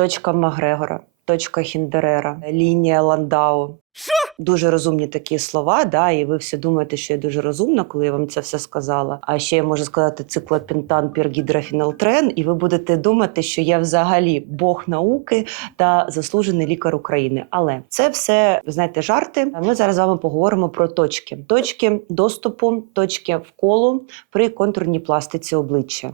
точка Макгрегора, точка Хіндерера, лінія Ландау. Дуже розумні такі слова, да, і ви всі думаєте, що я дуже розумна, коли я вам це все сказала. А ще я можу сказати циклопентан піргідрофінолтрен, і ви будете думати, що я взагалі Бог науки та заслужений лікар України. Але це все, ви знаєте, жарти. Ми зараз з вами поговоримо про точки: точки доступу, точки вколу при контурній пластиці обличчя.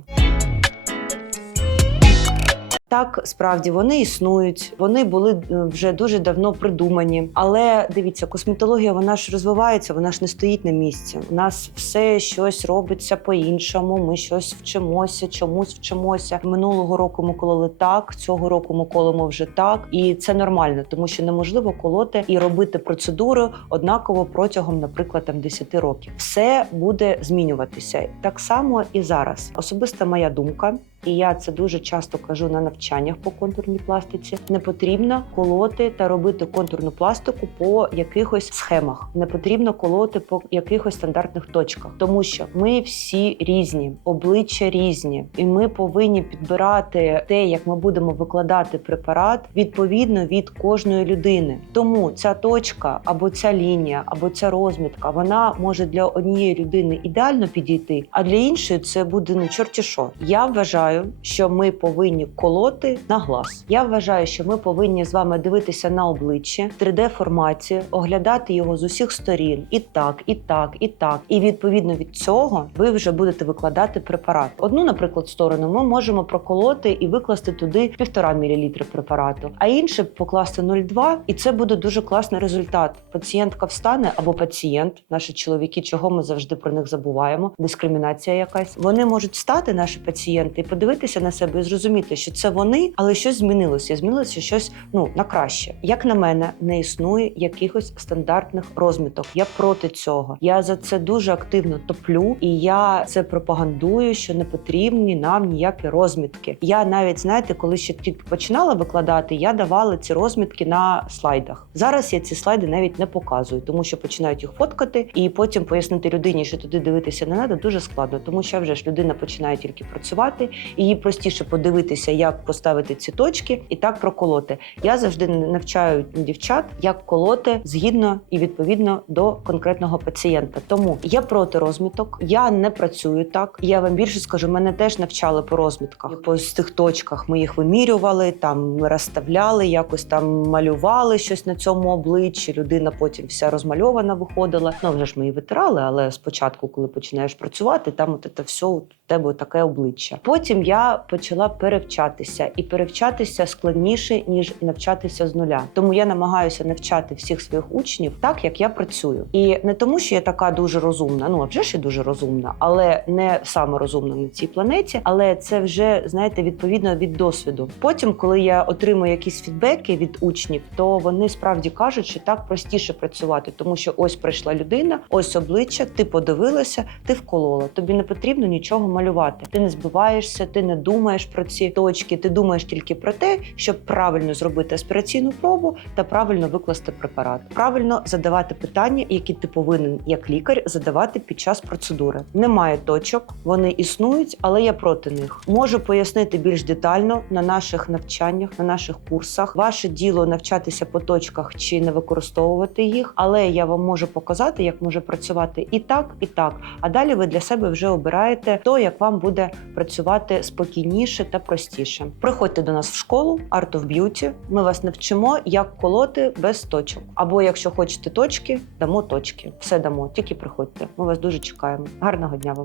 Так, справді вони існують, вони були е, вже дуже давно придумані. Але дивіться, косметологія вона ж розвивається, вона ж не стоїть на місці. У нас все щось робиться по-іншому. Ми щось вчимося, чомусь вчимося. Минулого року ми кололи так, цього року ми колимо вже так, і це нормально, тому що неможливо колоти і робити процедуру однаково протягом, наприклад, там 10 років. Все буде змінюватися так само і зараз. Особиста моя думка. І я це дуже часто кажу на навчаннях по контурній пластиці. Не потрібно колоти та робити контурну пластику по якихось схемах. Не потрібно колоти по якихось стандартних точках, тому що ми всі різні, обличчя різні, і ми повинні підбирати те, як ми будемо викладати препарат відповідно від кожної людини. Тому ця точка або ця лінія, або ця розмітка, вона може для однієї людини ідеально підійти, а для іншої це буде ну чорті що. Я вважаю, що ми повинні колоти на глаз. Я вважаю, що ми повинні з вами дивитися на обличчя 3D формацію, оглядати його з усіх сторін, і так, і так, і так. І відповідно від цього ви вже будете викладати препарат. Одну, наприклад, сторону ми можемо проколоти і викласти туди півтора мл препарату, а інше покласти 0,2, і це буде дуже класний результат. Пацієнтка встане або пацієнт, наші чоловіки, чого ми завжди про них забуваємо. Дискримінація якась. Вони можуть встати, наші пацієнти, і подивитися на себе і зрозуміти, що це вони, але щось змінилося. Змінилося щось ну на краще. Як на мене, не існує якихось стандартних розміток. Я проти цього. Я за це дуже активно топлю, і я це пропагандую, що не потрібні нам ніякі розмітки. Я навіть знаєте, коли ще тільки починала викладати, я давала ці розмітки на слайдах. Зараз я ці слайди навіть не показую, тому що починають їх фоткати, і потім пояснити людині, що туди дивитися не треба, дуже складно, тому що вже ж людина починає тільки працювати, і їй простіше подивитися, як поставити ці точки і так проколоти. Я завжди навчаю дівчат, як колоти згідно і відповідно до конкретного пацієнта. Тому я проти розміток, я не працюю так. Я вам більше скажу, мене теж навчали по розмітках. По з тих точках ми їх вимірювали, там розставляли, якось там малювали щось на цьому обличчі. Людина потім вся розмальована виходила. Ну вже ж ми її витирали, але спочатку, коли починаєш працювати, там от це все тебе таке обличчя. Потім я почала перевчатися і перевчатися складніше ніж навчатися з нуля. Тому я намагаюся навчати всіх своїх учнів так, як я працюю, і не тому, що я така дуже розумна. Ну а вже ж я дуже розумна, але не саме розумна на цій планеті. Але це вже знаєте відповідно від досвіду. Потім, коли я отримую якісь фідбеки від учнів, то вони справді кажуть, що так простіше працювати, тому що ось прийшла людина, ось обличчя, ти подивилася, ти вколола. Тобі не потрібно нічого малювати. Ти не збиваєшся, ти не думаєш про ці точки. Ти думаєш тільки про те, щоб правильно зробити аспіраційну пробу та правильно викласти препарат, правильно задавати питання, які ти повинен як лікар задавати під час процедури. Немає точок, вони існують, але я проти них. Можу пояснити більш детально на наших навчаннях, на наших курсах. Ваше діло навчатися по точках чи не використовувати їх, але я вам можу показати, як може працювати і так, і так. А далі ви для себе вже обираєте то, як вам буде працювати спокійніше та простіше. Приходьте до нас в школу Art of Beauty. Ми вас навчимо, як колоти без точок. Або якщо хочете точки, дамо точки. Все дамо. Тільки приходьте. Ми вас дуже чекаємо. Гарного дня вам.